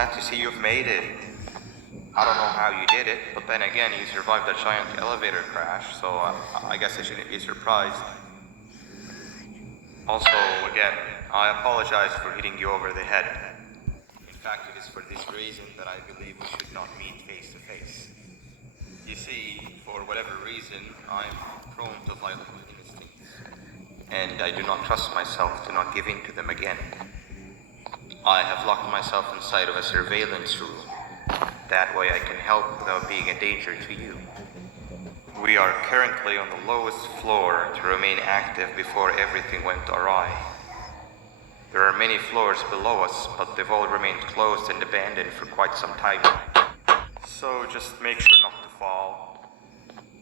glad to see you've made it. I don't know how you did it, but then again, you survived a giant elevator crash, so I guess I shouldn't be surprised. Also, again, I apologize for hitting you over the head. In fact, it is for this reason that I believe we should not meet face to face. You see, for whatever reason, I'm prone to violent instincts, and I do not trust myself to not give in to them again. I have locked myself inside of a surveillance room. That way I can help without being a danger to you. We are currently on the lowest floor to remain active before everything went awry. There are many floors below us, but they've all remained closed and abandoned for quite some time now. So just make sure not to fall.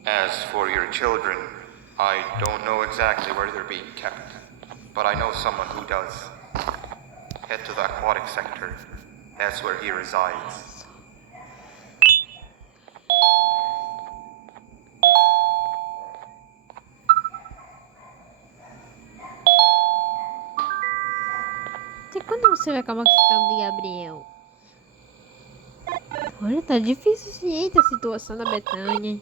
As for your children, I don't know exactly where they're being kept, but I know someone who does. Head to the aquatic sector. That's where he resides. Até quando você vai acabar com esse tal de Gabriel? Olha, tá difícil sim, eita, a situação da Betânia.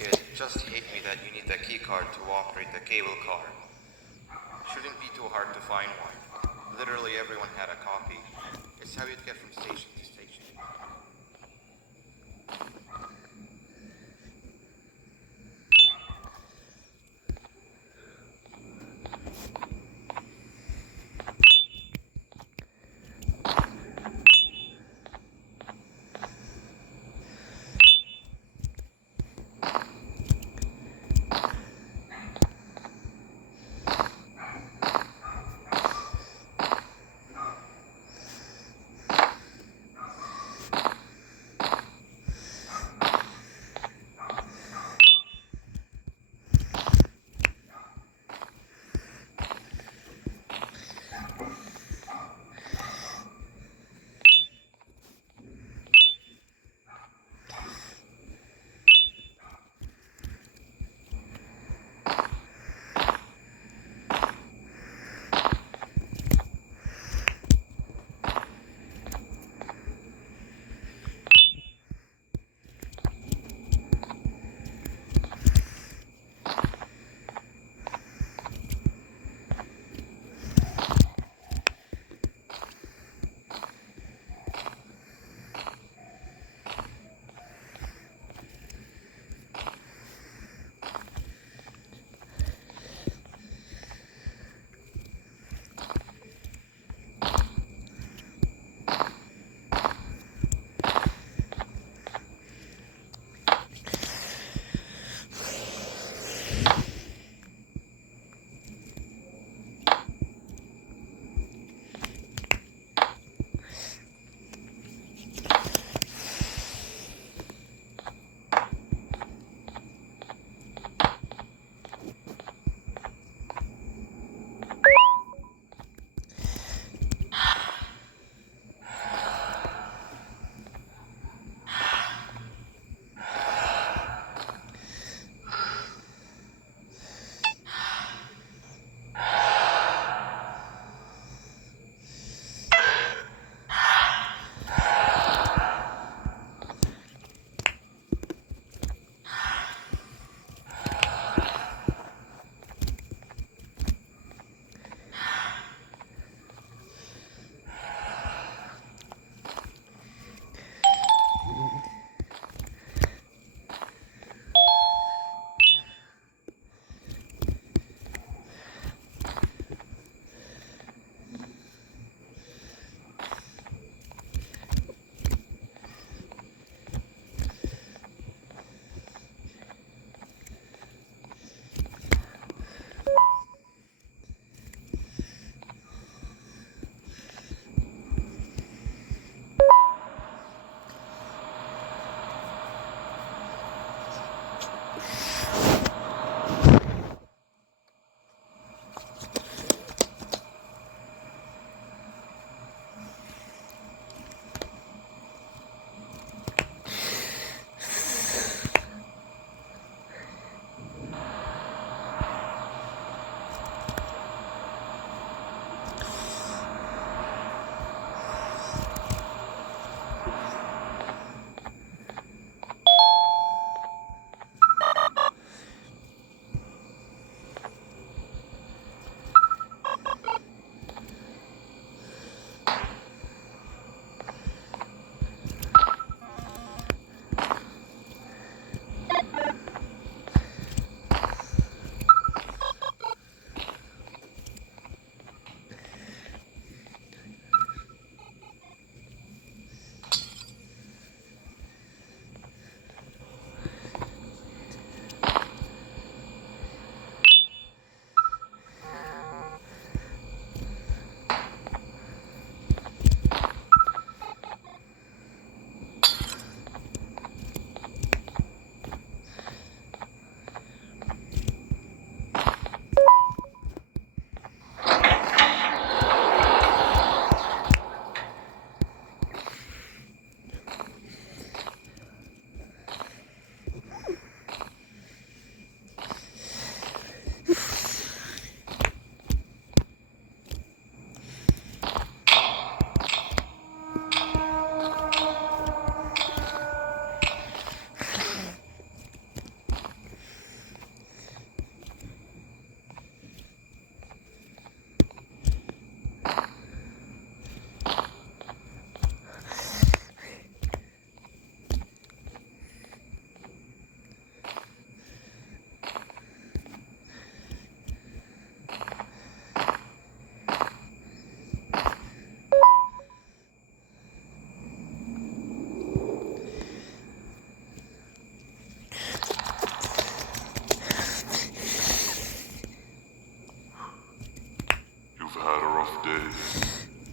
It just hit me that you need the key card to operate the cable car. Shouldn't be too hard to find one. Literally everyone had a copy. It's how you'd get from station to station.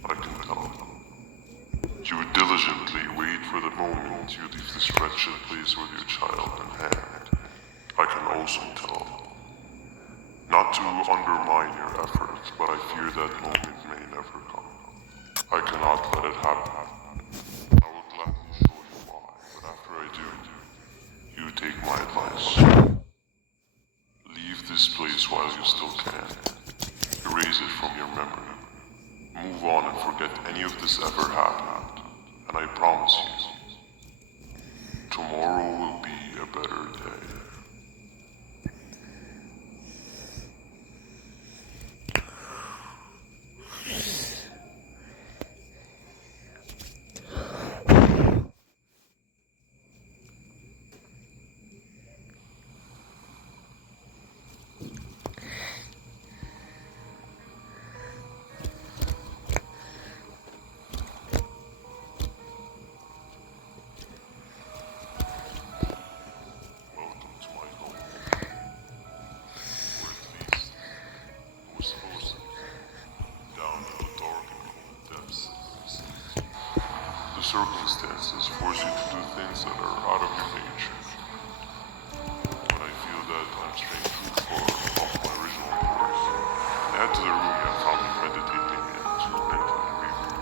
I can tell. You would diligently wait for the moment you leave this wretched place with your child in hand. I can also tell. Not to undermine your efforts, but I fear that moment may never come. I cannot let it happen. I will gladly show you why, but after I do, you take my advice. Leave this place while you still can. Erase it from your memory. Move on and forget any of this ever happened. And I promise you, tomorrow will be a better day. Welcome to my home. Or at least, it was supposed to be. Down in the dark and cold depths of this. The circumstances force you to do things that are out of your nature. When I feel that I'm straying too far off my original course, I head to the room you have found me meditating in to mentally review.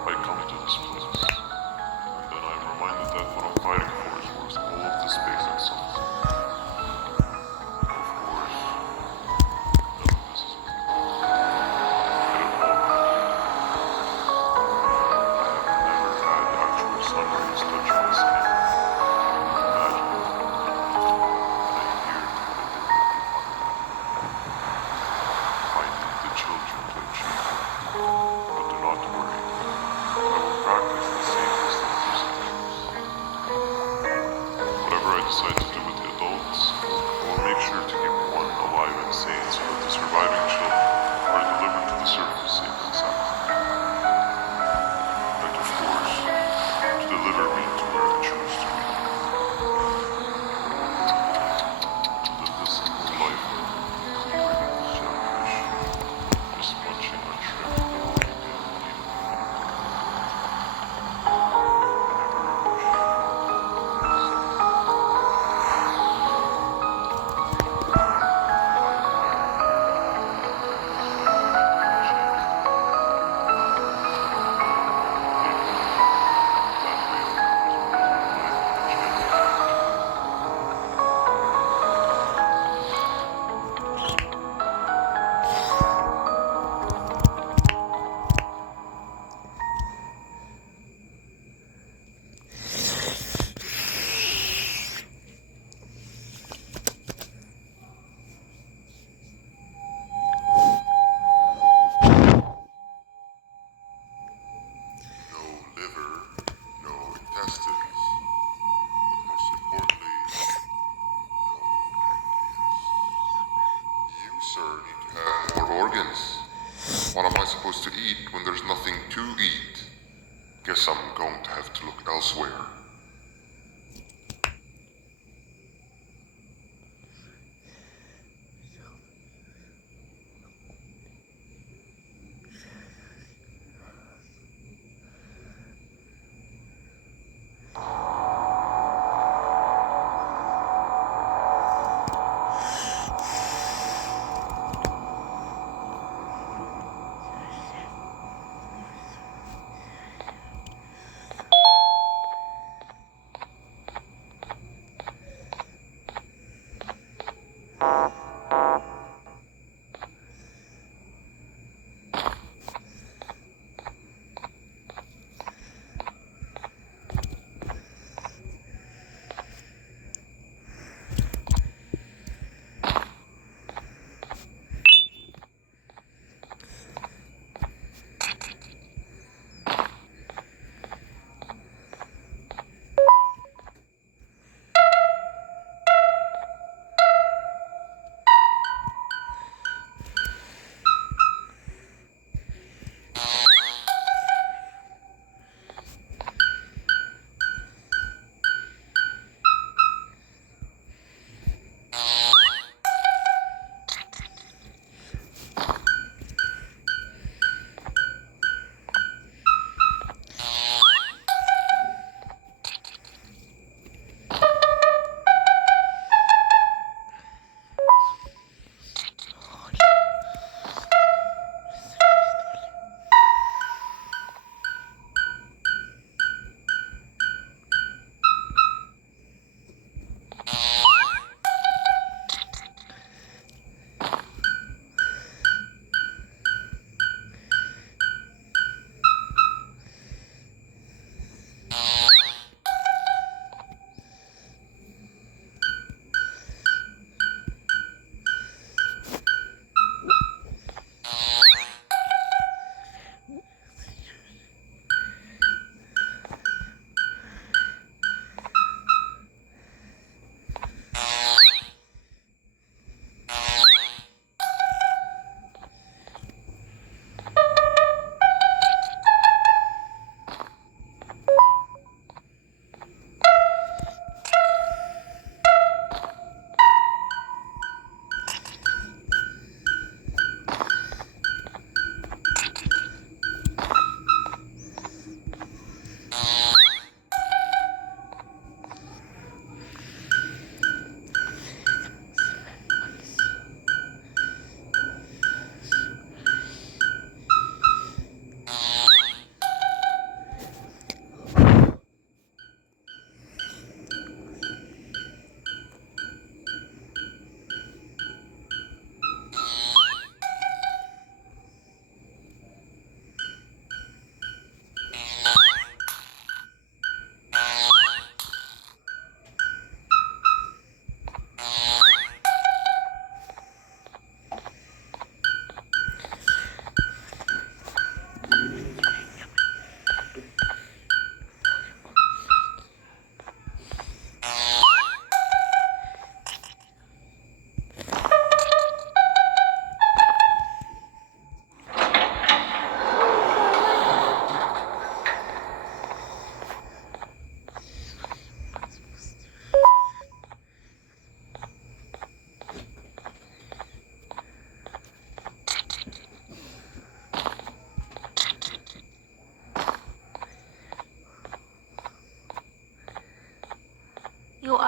I come to this place, and then I'm reminded that what I'm fighting for is worth all of the space and suffering. Of course, none of this is worth it. I don't know. I have never had actual sun rays touch my skin. Imagine. And I hear what it did with the I need the children to achieve it. But do not worry. I will practice the safest of procedures. Whatever I decide to do with the adults, I will make sure to keep one alive and sane so that the surviving children are delivered to the surface safe and sound. And of course, to deliver me to where I choose to be. To live the simple life of clearing the shellfish, just munching on shrimp and looking at the needle. No liver, no intestines, but most importantly, no pancreas. You, sir, need to have more organs. What am I supposed to eat when there's nothing to eat? Guess I'm going to have to look elsewhere.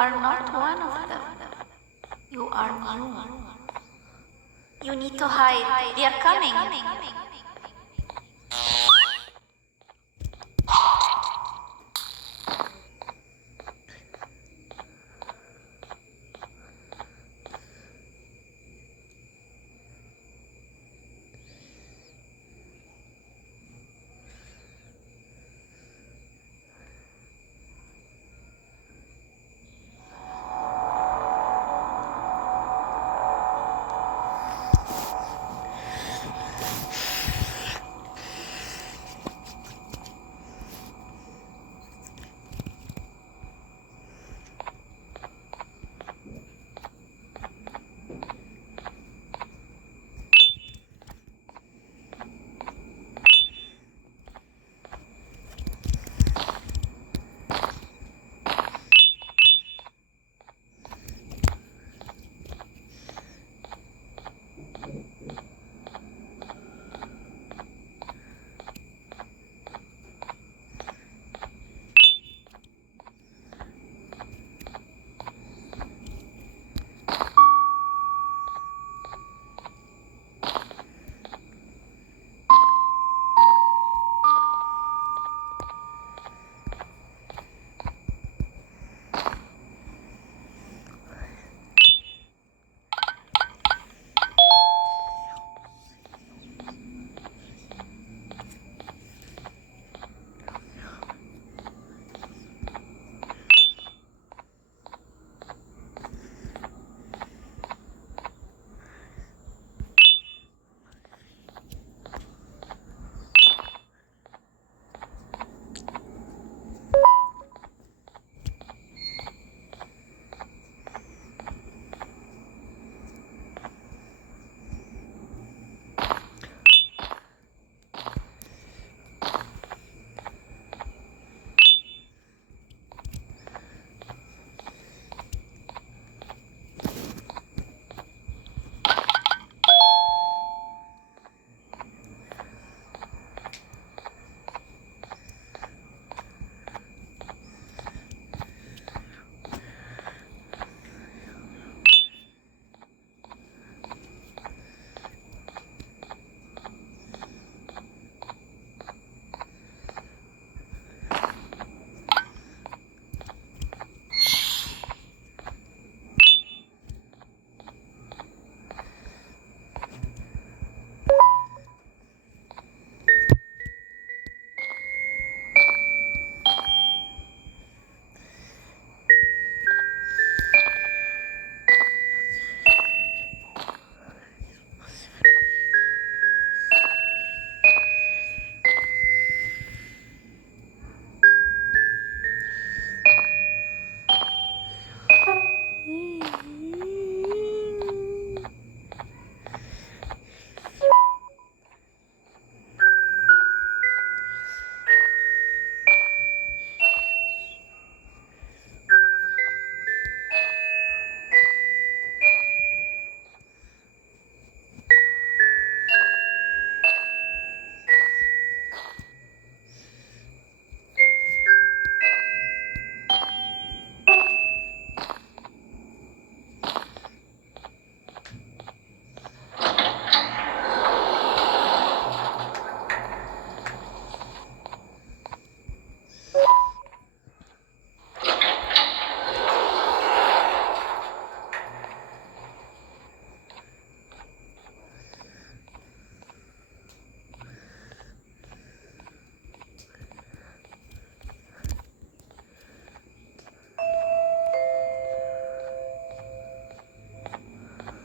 are not one of them. You are new. You need to hide. They are coming.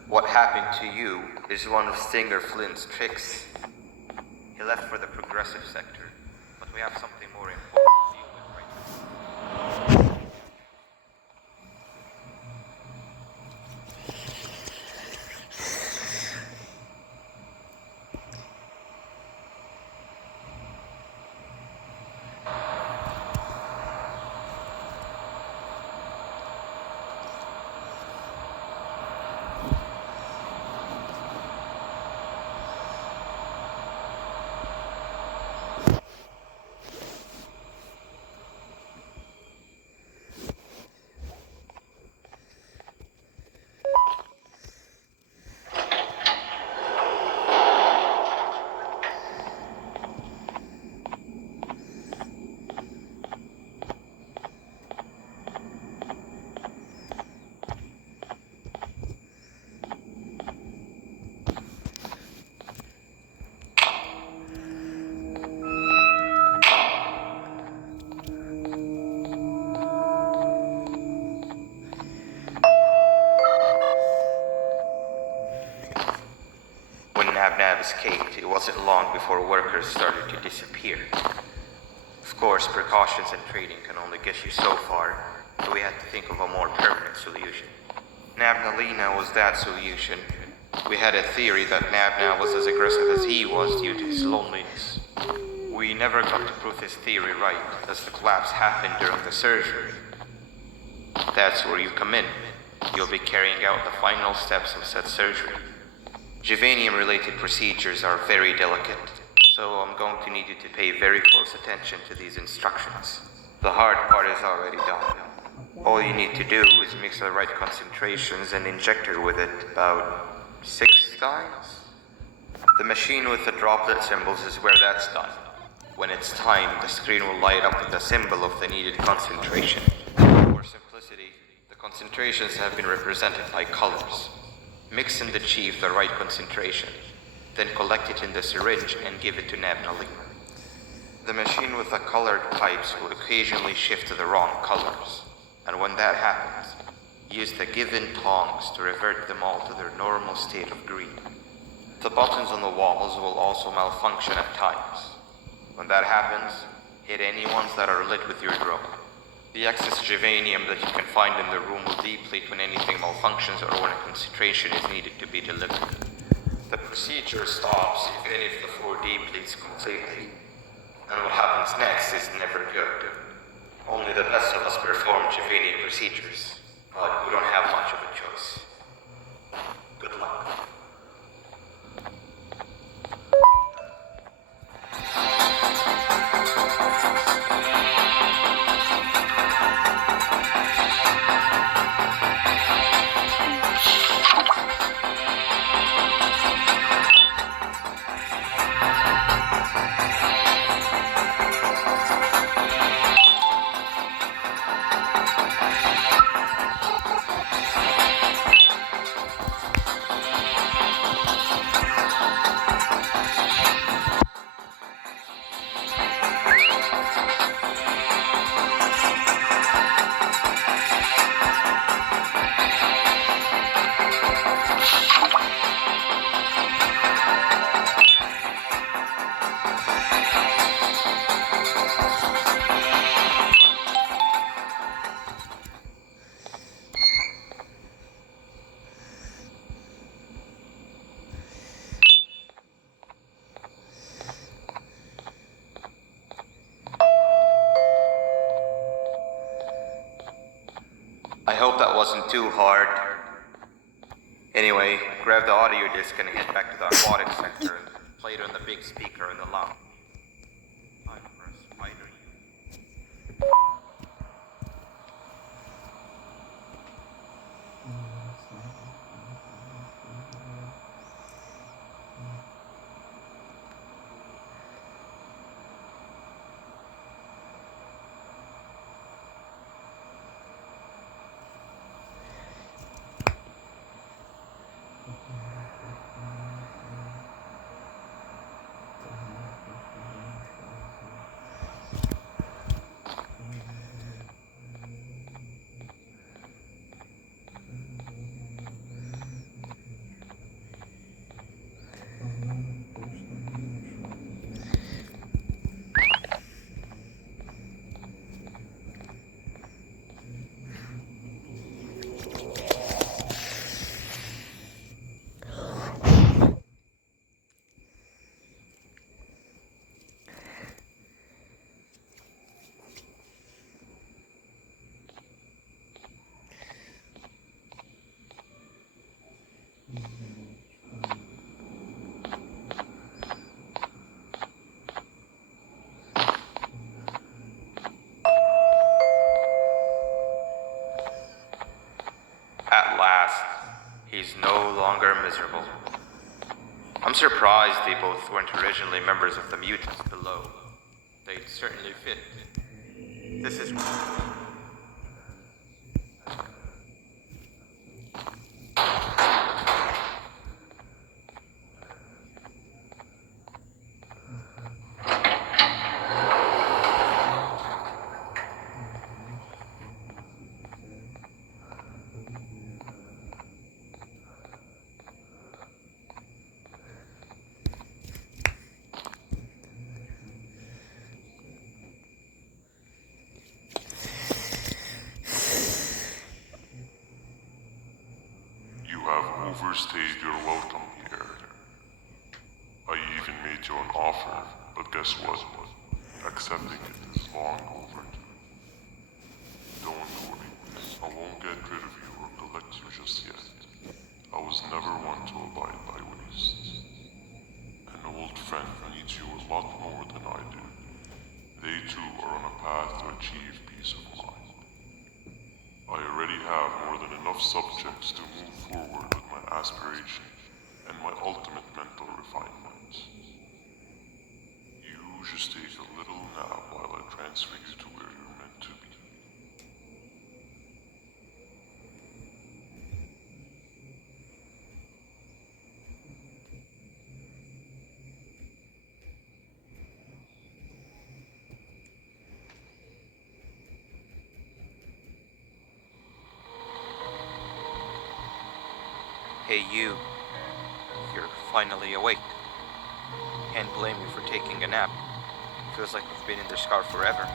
What happened to you is one of Stinger Flint's tricks. He left for the progressive sector, but we have something more important to deal with right now. before workers started to disappear. Of course, precautions and training can only get you so far, so we had to think of a more permanent solution. Nabnalina was that solution. We had a theory that Nabna was as aggressive as he was due to his loneliness. We never got to prove this theory right, as the collapse happened during the surgery. That's where you come in. You'll be carrying out the final steps of said surgery. Juvanium-related procedures are very delicate, so I'm going to need you to pay very close attention to these instructions. The hard part is already done. All you need to do is mix the right concentrations and inject her with it about 6 times. The machine with the droplet symbols is where that's done. When it's time, the screen will light up with the symbol of the needed concentration. For simplicity, the concentrations have been represented by colors. Mix and achieve the right concentration, then collect it in the syringe and give it to Nabnalina. The machine with the colored pipes will occasionally shift to the wrong colors, and when that happens, use the given tongs to revert them all to their normal state of green. The buttons on the walls will also malfunction at times. When that happens, hit any ones that are lit with your drone. The excess juvanium that you can find in the room will deplete when anything malfunctions or when a concentration is needed to be delivered. The procedure stops if any of the floor depletes completely. And what happens next is never good. Only the best of us perform juvanium procedures, but we don't have much of a choice. Good luck. I hope that wasn't too hard. Anyway, grab the audio disc and head back to the aquatic sector and play it on the big speaker in the lounge. Time for a spider. At last, he's no longer miserable. I'm surprised they both weren't originally members of the mutants below. They'd certainly fit. This is... overstayed your welcome here. I even made you an offer, but guess what? Accepting it is long overdue. Don't worry, I won't get rid of you or collect you just yet. I was never one to abide by waste. An old friend needs you a lot more than I do. They too are on a path to achieve peace of mind. I already have more than enough subjects to move forward with my aspiration and my ultimate mental refinement. You just take a little nap while I transfer you to where you're meant to be. Hey you, you're finally awake. Can't blame you for taking a nap. Feels like we've been in this car forever.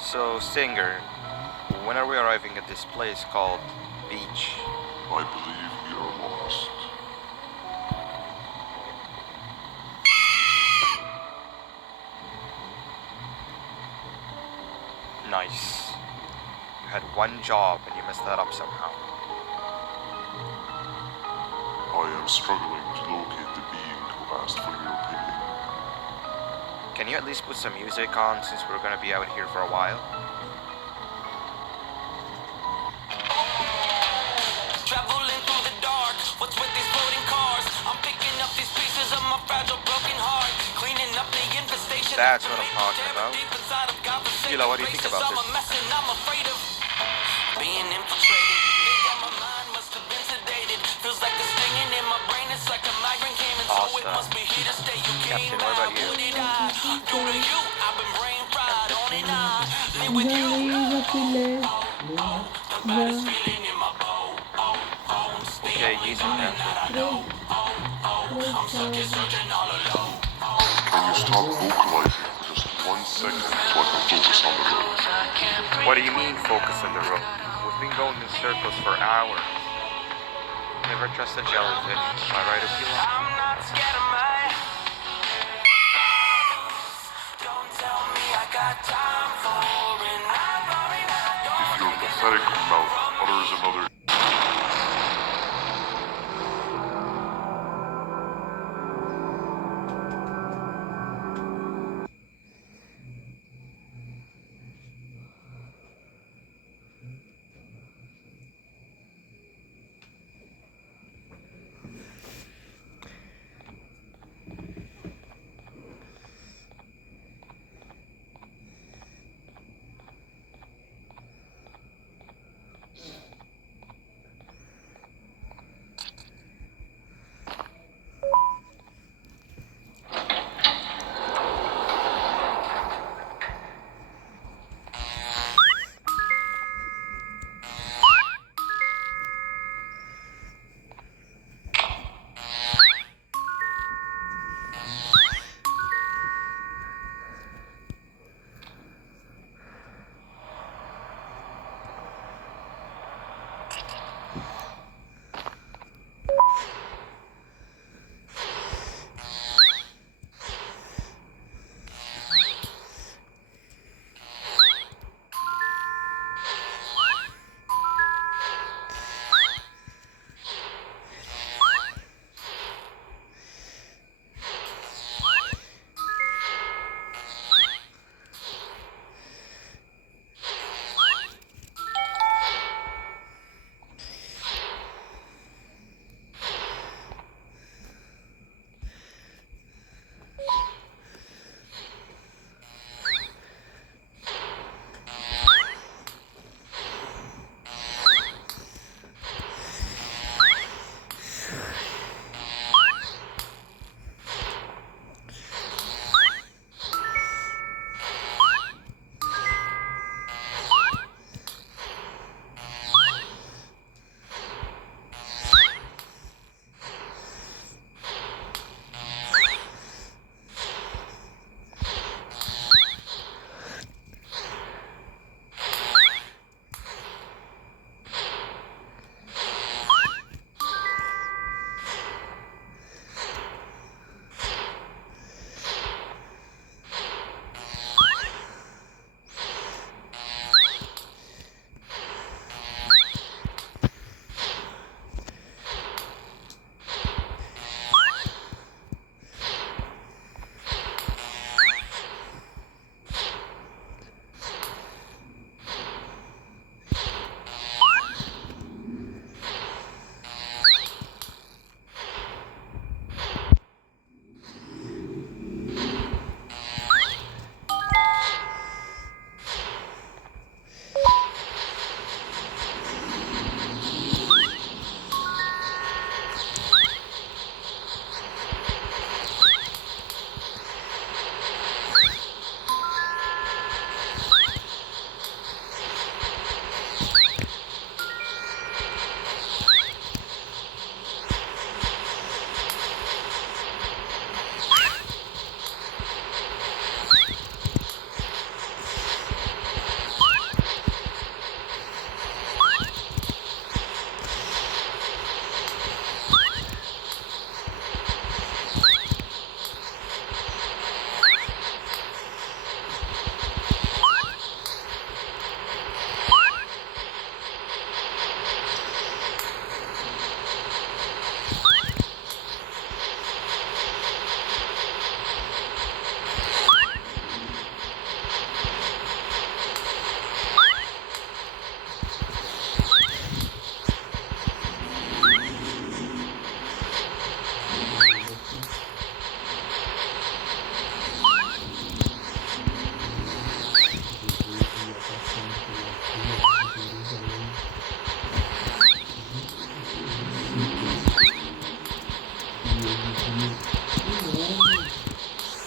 So, Singer, when are we arriving at this place called Beach? I believe we are lost. Nice. You had one job and you messed that up somehow. I am struggling to locate the being who asked for your opinion. Can you at least put some music on since we're gonna be out here for a while? Traveling through the dark, what's with these floating cars? I'm picking up these pieces of my fragile broken heart, cleaning up the infestation. That's what I'm talking about. Gila, what do you think about this? I'm afraid of being infiltrated. Think that my mind must have been sedated. Feels like a stinging in my brain. It's like a migraine came and so it must be here to stay. You came Captain, what about you? What did I do to you? I've been brain fried on and I live with you. The baddest feeling in my bones. Okay, decent answer. I'm stuck here searching all alone. Can you stop vocalizing for just 1 second so I can focus on the road? What do you mean focus on the road? We've been going in circles for hours. Never trust a jellyfish. Am I right, Akila? I'm not scared of my. Don't tell me I got time for it. If your pathetic mouth utters another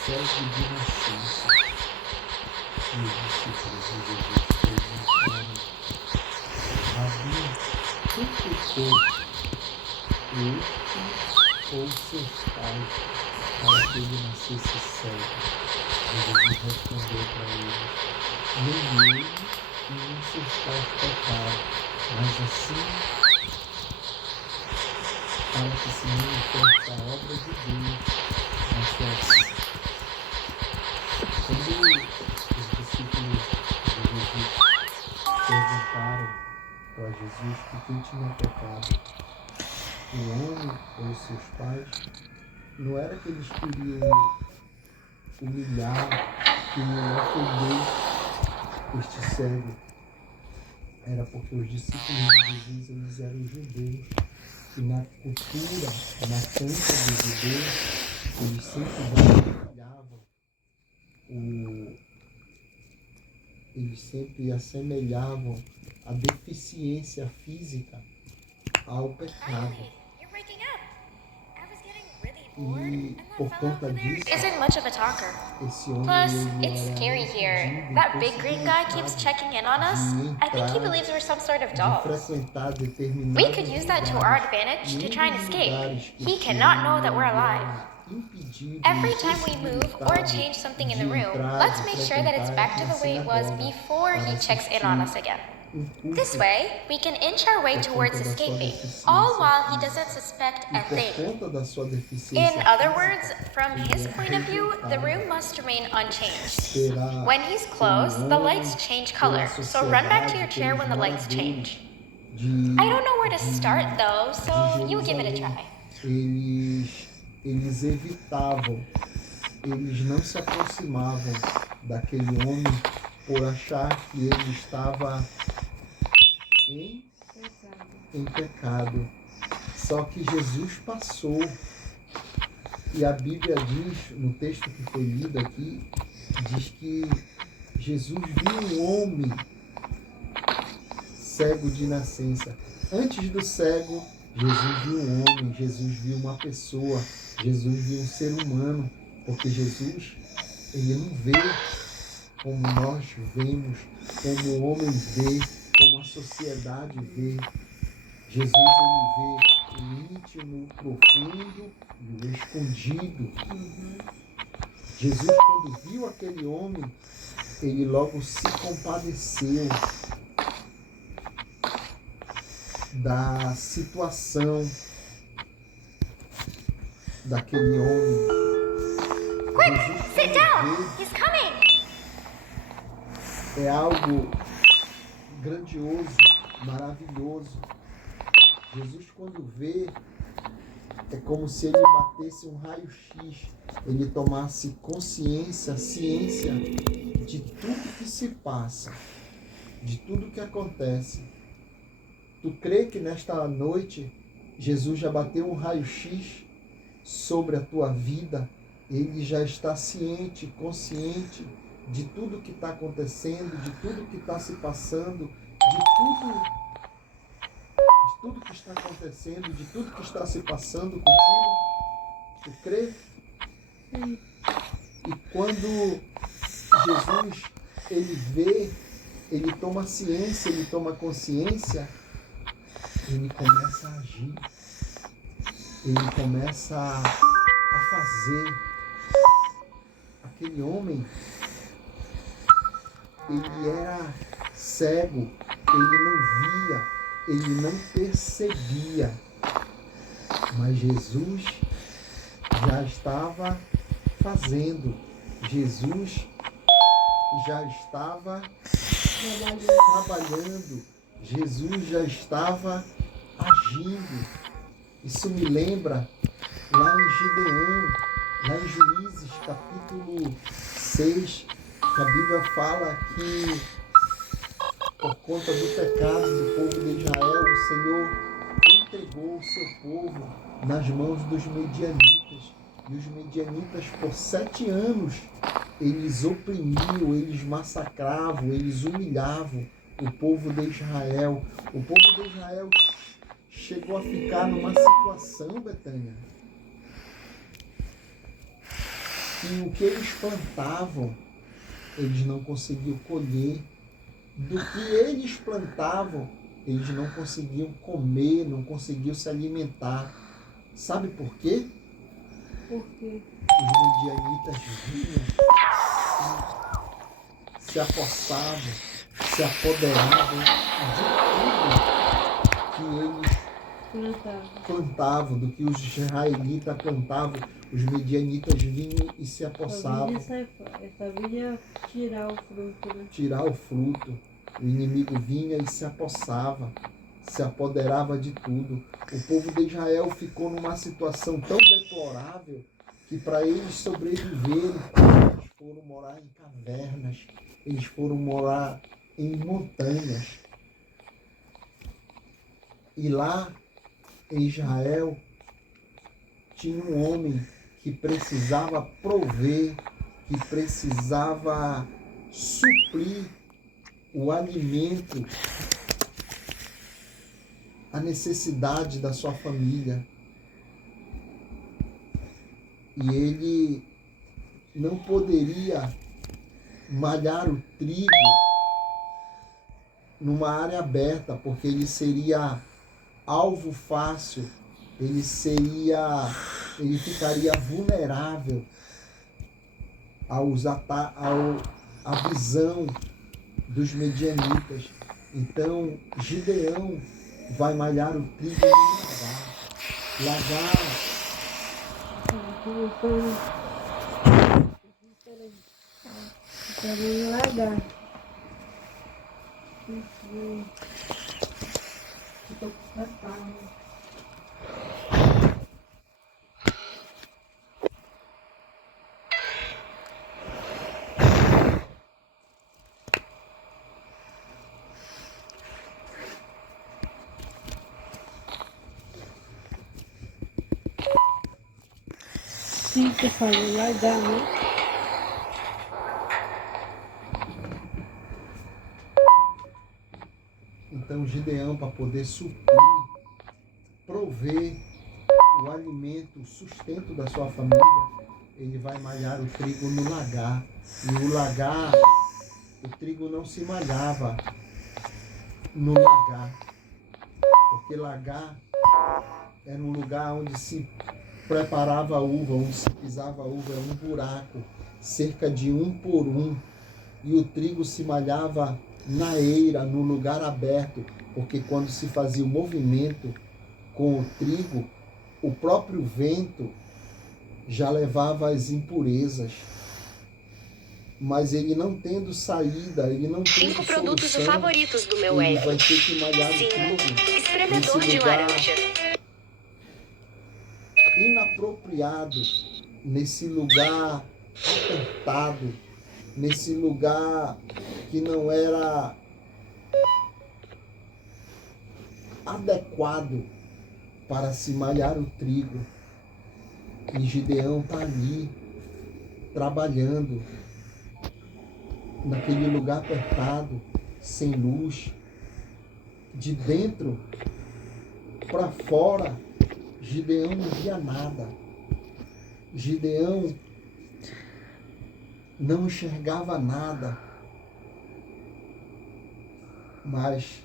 cego de nascença. E os discípulos de Jesus perguntaram: Rabi, quem pecou, este ou seus pais, para que ele nascesse cego? E Jesus respondeu para eles: nem ele e nem seus pais pecaram, mas assim para que se manifeste a obra de Deus na sua vida. Quando os discípulos de Jesus perguntaram para Jesus que quem tinha pecado, o homem ou os seus pais, não era que eles queriam humilhar, queriam ofender este cego, era porque os discípulos de Jesus eles eram judeus e na cultura, na crença dos judeus, eles sempre assemelhavam a deficiência física ao pecado. E por conta disso, Isn't much of a talker. esse homem Plus, ele it's era scary here. impedido, That big green guy keeps checking in on us. I think he believes we're some sort of de dolls. frequentar determinados We could use that to our lugares. advantage to E try and um dos escape. lugares que He esse cannot know homem that we're era alive. impedido Every e time we move or impossibilitado change something in de the room, entrar, let's de make sure that it's back to frequentar the way it was sinagoga before para he checks in on us assistir again. culto This way, we can inch our way por towards conta da sua escaping, deficiência all while he física. doesn't suspect E a por thing. conta da sua In deficiência other física, words, from his ele point of view, the rejeitado room must remain unchanged. pela, When he's pelo close, the homem, lights change pela color, so run back to your sociedade, chair when the pelos lights moradores change. de, I don't know where to start though, de so you give it a Jerusalém. try. Eles evitavam, eles não se aproximavam daquele homem por achar que ele estava em pecado. Só que Jesus passou. E a Bíblia diz, no texto que foi lido aqui, diz que Jesus viu um homem cego de nascença. Antes do cego, Jesus viu um homem, Jesus viu uma pessoa, Jesus viu um ser humano, porque Jesus, ele não vê como nós vemos, como o homem vê, como a sociedade vê. Jesus, ele vê o íntimo, o profundo e o escondido. Jesus, quando viu aquele homem, ele logo se compadeceu da situação daquele homem. Quick, sit down! He's coming! É algo grandioso, maravilhoso. Jesus, quando vê, é como se ele batesse um raio-x, ele tomasse consciência, ciência de tudo que se passa, de tudo que acontece. Tu crê que nesta noite Jesus já bateu um raio-x sobre a tua vida? Ele já está ciente, consciente de tudo que está acontecendo, de tudo que está se passando, de tudo que está acontecendo, de tudo que está se passando contigo? Tu crê? E quando Jesus, ele vê, ele toma ciência, ele toma consciência, ele começa a agir, ele começa a fazer. Aquele homem, ele era cego, ele não via, ele não percebia, mas Jesus já estava fazendo, Jesus já estava trabalhando, Jesus já estava agindo. Isso me lembra lá em Gideão, lá em Juízes, capítulo 6, que a Bíblia fala que por conta do pecado do povo de Israel, o Senhor entregou o seu povo nas mãos dos medianitas. E os medianitas, por 7 anos, eles oprimiam, eles massacravam, eles humilhavam o povo de Israel. O povo de Israel chegou a ficar numa situação, Betânia, que o que eles plantavam, eles não conseguiam colher. Do que eles plantavam, eles não conseguiam comer, não conseguiam se alimentar. Sabe por quê? Por quê? Os midianitas vinham, se apossavam, se apoderavam de tudo que eles plantavam, do que os israelitas plantavam. Os midianitas vinham e se apossavam. Só vinha tirar o fruto, né? Tirar o fruto. O inimigo vinha e se apossava, se apoderava de tudo. O povo de Israel ficou numa situação tão deplorável que para eles sobreviverem, eles foram morar em cavernas, eles foram morar em montanhas. E lá em Israel tinha um homem que precisava prover, que precisava suprir o alimento, a necessidade da sua família. E ele não poderia malhar o trigo numa área aberta, porque ele seria alvo fácil, ele ficaria vulnerável à visão dos medianitas. Então Gideão vai malhar o trigo no lagar. Lagar. Sim, você falou largar, né? Então Gideão, para poder suprir, prover o alimento, o sustento da sua família, ele vai malhar o trigo no lagar. E o lagar, o trigo não se malhava no lagar, porque lagar era um lugar onde se preparava a uva, onde se pisava a uva, era um buraco, cerca de 1 por 1. E o trigo se malhava na eira, no lugar aberto, porque quando se fazia o movimento com o trigo, o próprio vento já levava as impurezas. Mas ele não tendo saída, ele não tendo 5 produtos solução, favoritos do meu ele app. vai ter que malhar o 5. trigo Espremedor nesse de lugar laranja. inapropriado, nesse lugar apertado, nesse lugar que não era adequado para se malhar o trigo. E Gideão está ali, trabalhando, naquele lugar apertado, sem luz. De dentro para fora, Gideão não via nada. Gideão não enxergava nada. Mas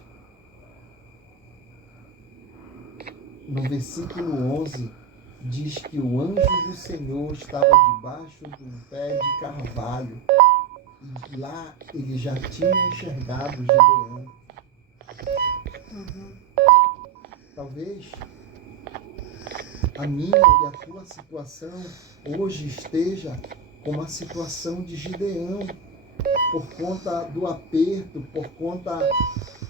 no versículo 11 diz que o anjo do Senhor estava debaixo de um pé de carvalho. E lá ele já tinha enxergado Gideão. Talvez a minha e a tua situação hoje esteja como a situação de Gideão, por conta do aperto, por conta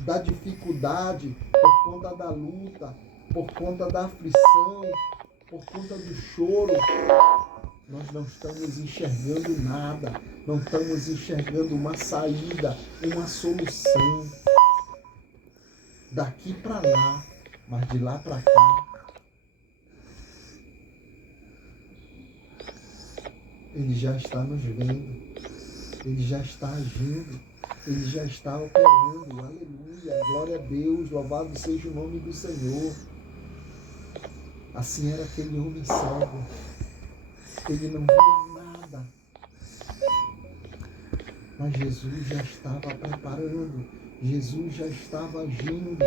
da dificuldade, por conta da luta, por conta da aflição, por conta do choro. Nós não estamos enxergando nada, não estamos enxergando uma saída, uma solução. Daqui para lá, mas de lá para cá, Ele já está nos vendo, Ele já está agindo, Ele já está operando. Aleluia, glória a Deus, louvado seja o nome do Senhor. Assim era aquele homem cego. Ele não via nada, Mas Jesus já estava preparando, Jesus já estava agindo,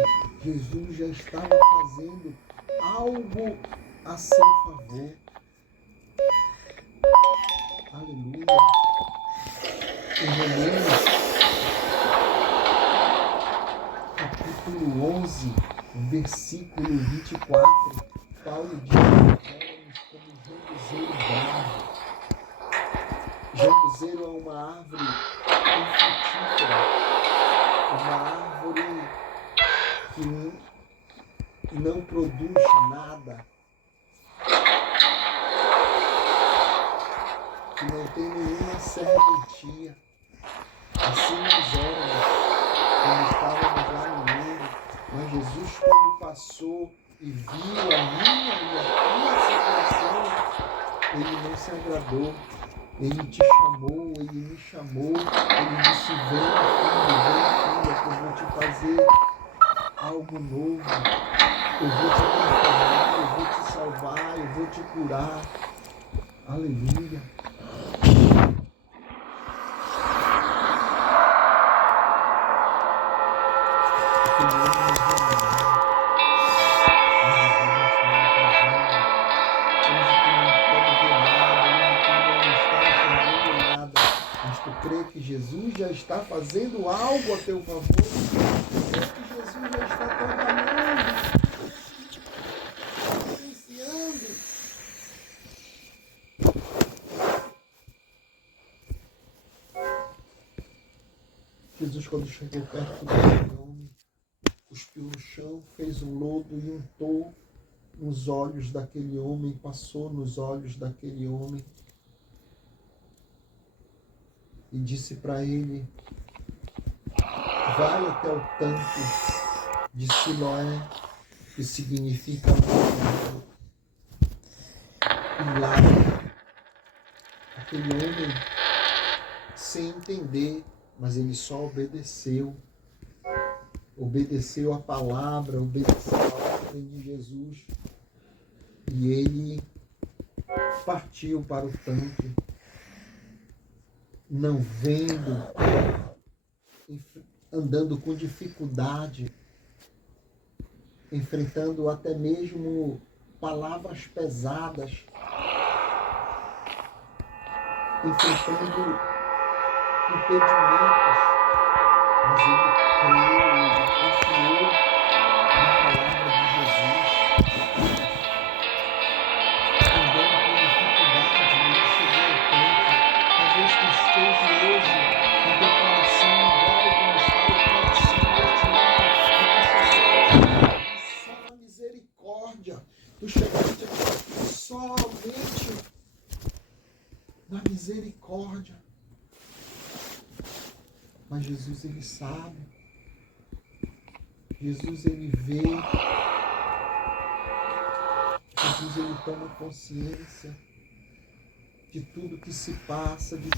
Jesus já estava fazendo algo a seu favor. Aleluia. Em Romanos, capítulo 11, versículo 24, Paulo diz que éramos como jambuzeiro bravo. Jambuzeiro é uma árvore infrutífera, uma árvore que não produz nada, que não tem nenhuma serventia. Assim nós éramos quando estávamos lá no mundo, mas Jesus, quando passou e viu a minha e a tua situação, Ele não se agradou. Ele te chamou, Ele me chamou, Ele disse: vem filha, que eu vou te fazer algo novo. Eu vou te transformar, eu vou te salvar, eu vou te curar. Aleluia. Crê que Jesus já está fazendo algo a teu favor? Crê que Jesus já está trabalhando, iniciando. Jesus, quando chegou perto daquele homem, cuspiu no chão, fez um lodo e untou nos olhos daquele homem, passou nos olhos daquele homem e disse para ele: vai até o tanque de Siloé, que significa milagre. E lá, aquele homem, sem entender, mas ele só obedeceu. Obedeceu a palavra, obedeceu a ordem de Jesus. E ele partiu para o tanque, não vendo, andando com dificuldade, enfrentando até mesmo palavras pesadas, enfrentando impedimentos, mas ele creu, ele confiou na palavra de Jesus. Andando com dificuldade, ele chegou ao tanque. Talvez tu esteja hoje no teu coração igual como está o coração deste homem, e tu só na misericórdia. Tu chegaste aqui somente na misericórdia. Mas Jesus, Ele sabe. Jesus, Ele vê. Jesus, Ele toma consciência de tudo que se passa, de